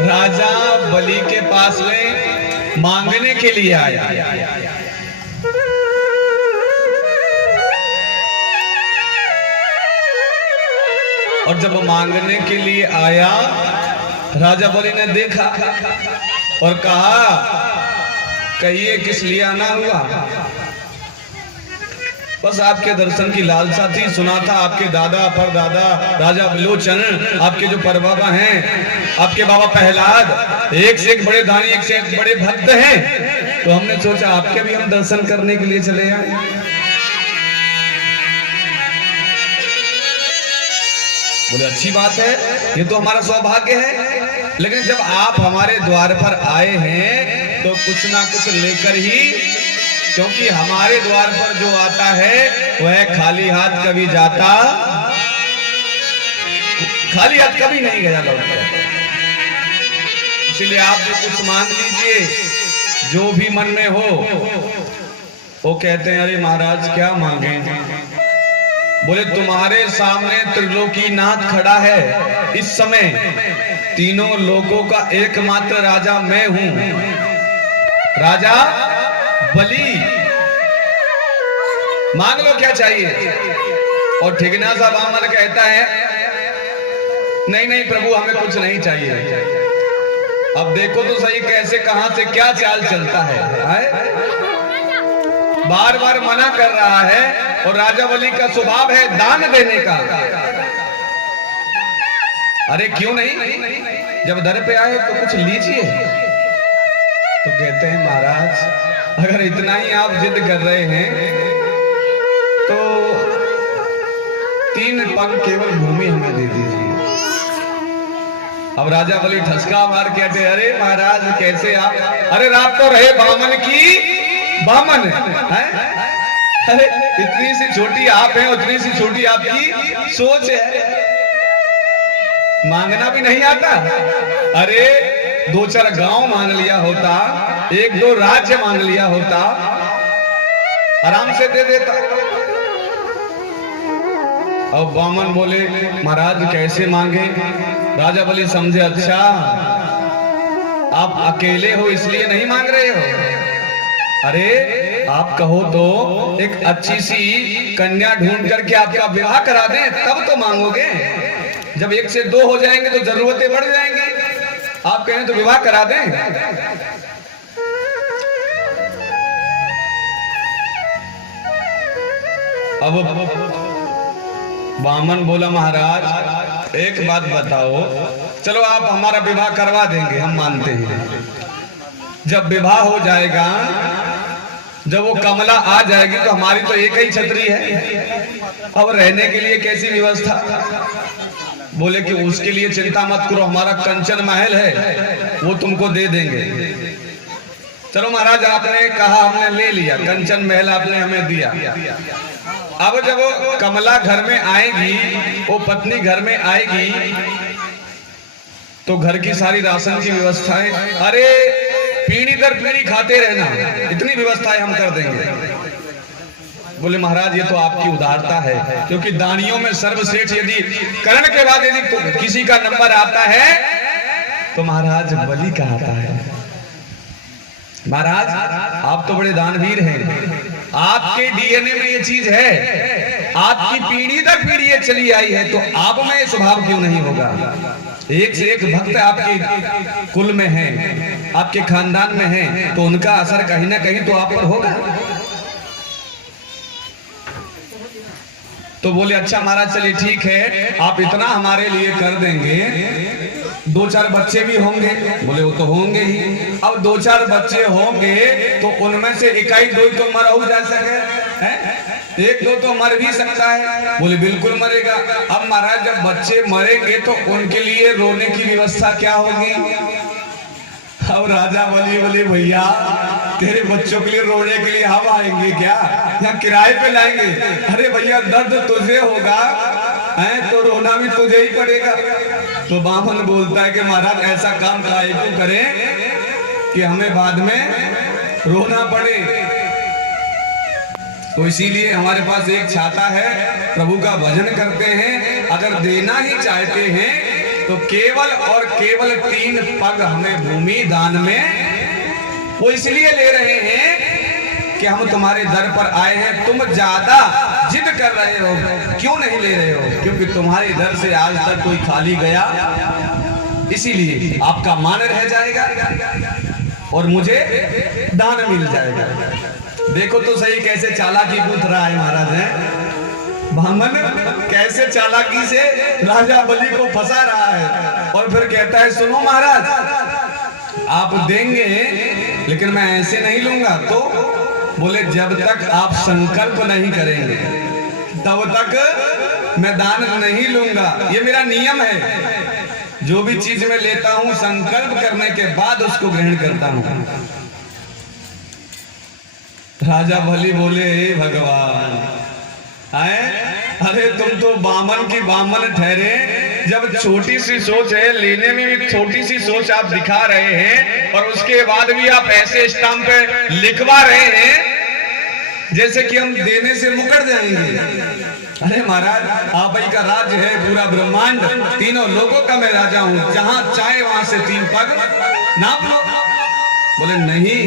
राजा बलि के पास में मांगने के लिए आया। और जब मांगने के लिए आया, राजा बलि ने देखा और कहा, कहिए किस लिए आना हुआ? बस आपके दर्शन की लालसा थी। सुना था आपके दादा परदादा राजा विलोचन, आपके जो परबाबा हैं, आपके बाबा प्रहलाद एक से एक बड़े दानी, एक से एक बड़े भक्त हैं, तो हमने सोचा आपके भी हम दर्शन करने के लिए चले आए। बोले अच्छी बात है, ये तो हमारा सौभाग्य है, लेकिन जब आप हमारे द्वार पर आए हैं तो कुछ ना कुछ लेकर ही, क्योंकि हमारे द्वार पर जो आता है वह खाली हाथ कभी जाता, खाली हाथ कभी नहीं गया लौटकर। इसलिए आप भी कुछ मांग लीजिए जो भी मन में हो। वो कहते हैं, अरे महाराज क्या मांगे? बोले तुम्हारे सामने त्रिलोकीनाथ खड़ा है, इस समय तीनों लोगों का एकमात्र राजा मैं हूं, राजा बलि। मांग लो क्या चाहिए। और ठिगना सा बामन कहता है, नहीं नहीं प्रभु हमें कुछ नहीं चाहिए। अब देखो तो सही कैसे कहां से क्या चाल चलता है? बार बार मना कर रहा है, और राजा बलि का स्वभाव है दान देने का। अरे क्यों नहीं, जब दर पे आए तो कुछ लीजिए। तो कहते हैं महाराज अगर इतना ही आप जिद कर रहे हैं तो 3 पग केवल भूमि हमें दे दीजिए। अब राजा बलि ठसका मार कहते, अरे महाराज कैसे आप, अरे रात तो रहे बामन की बामन है? अरे इतनी सी छोटी आप हैं, उतनी सी छोटी आपकी सोच है, मांगना भी नहीं आता। अरे 2-4 गांव मांग लिया होता, 1-2 राज्य मांग लिया होता, आराम से दे देता। अब बामन बोले महाराज कैसे मांगे? राजा बलि समझे, अच्छा आप अकेले हो इसलिए नहीं मांग रहे हो। अरे आप कहो तो एक अच्छी सी कन्या ढूंढ करके आपका विवाह करा दें, तब तो मांगोगे। जब 1 से 2 हो जाएंगे तो जरूरतें बढ़ जाएंगी, आप कहें तो विवाह करा दें। अब बामन बोला महाराज एक बात बताओ, चलो आप हमारा विवाह करवा देंगे, हम मानते हैं। जब विवाह हो जाएगा, जब वो कमला आ जाएगी तो हमारी तो एक ही छतरी है, अब रहने के लिए कैसी व्यवस्था? बोले कि उसके लिए चिंता मत करो, हमारा कंचन महल है वो तुमको दे देंगे। चलो महाराज आपने कहा, हमने ले लिया, कंचन महल आपने हमें दिया। अब जब वो कमला घर में आएगी, वो पत्नी घर में आएगी, तो घर की सारी राशन की व्यवस्थाएं, अरे पीढ़ी दर पीढ़ी खाते रहना, इतनी व्यवस्थाएं हम कर देंगे। बोले महाराज ये तो आपकी उदारता है, क्योंकि दानियों में सर्वश्रेष्ठ यदि कर्ण के बाद यदि तो किसी का नंबर आता है तो महाराज बलि का आता है। महाराज आप तो बड़े दानवीर हैं, आपके डीएनए में ये चीज है, आपकी पीढ़ी दर पीढ़ी ये चली आई है, तो आप में स्वभाव क्यों नहीं होगा? एक से एक भक्त आपके कुल में है, आपके खानदान में है, तो उनका असर कहीं ना कहीं तो आप पर होगा। तो बोले अच्छा महाराज चलिए ठीक है, आप इतना हमारे लिए कर देंगे, 2-4 बच्चे भी होंगे। बोले वो तो होंगे ही। अब 2-4 बच्चे होंगे तो उनमें से 1-2 तो मरा हो जा सके, 1-2 तो मर भी सकता है। बोले बिल्कुल मरेगा। अब महाराज जब बच्चे मरेंगे तो उनके लिए रोने की व्यवस्था क्या होगी? अब राजा बलि बोले भैया तेरे बच्चों के लिए रोने के लिए हम आएंगे क्या, या किराए पे लाएंगे? अरे भैया दर्द तुझे होगा है तो रोना भी तुझे ही पड़ेगा। तो बामन बोलता है कि महाराज ऐसा काम काहे को करें कि हमें बाद में रोना पड़े। तो इसीलिए हमारे पास एक छाता है, प्रभु का भजन करते हैं, अगर देना ही चाहते हैं तो केवल और केवल 3 पग हमें भूमि दान में वो इसलिए ले रहे हैं कि हम तुम्हारे दर पर आए हैं। तुम ज्यादा जिद कर रहे हो, क्यों नहीं ले रहे हो? क्योंकि तुम्हारे दर से आज तक कोई खाली गया, इसीलिए आपका मान रह जाएगा और मुझे दान मिल जाएगा। देखो तो सही कैसे चालाकी पूछ रहा है महाराज है। ब्राह्मण कैसे चालाकी से राजा बलि को फंसा रहा है और फिर कहता है सुनो महाराज आप देंगे लेकिन मैं ऐसे नहीं लूंगा। तो बोले जब तक आप संकल्प नहीं करेंगे तब तक मैं दान नहीं लूंगा। ये मेरा नियम है, जो भी चीज मैं लेता हूं संकल्प करने के बाद उसको ग्रहण करता हूं। राजा बलि बोले हे भगवान आए, अरे तुम तो बामन की बामन ठहरे। जब छोटी सी सोच है, लेने में भी छोटी सी सोच आप दिखा रहे हैं और उसके बाद भी आप ऐसे स्टाम्प पे लिखवा रहे हैं जैसे कि हम देने से मुकर जाएंगे। अरे महाराज आप ही का राज्य है पूरा ब्रह्मांड, तीनों लोगों का मैं राजा हूं, जहां चाहे वहां से 3 पग नाप लो। बोले नहीं,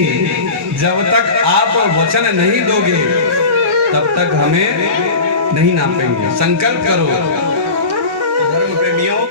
जब तक आप वचन नहीं दोगे तब तक हमें नहीं नापेंगे। संकल्प करो। धर्म प्रेमियों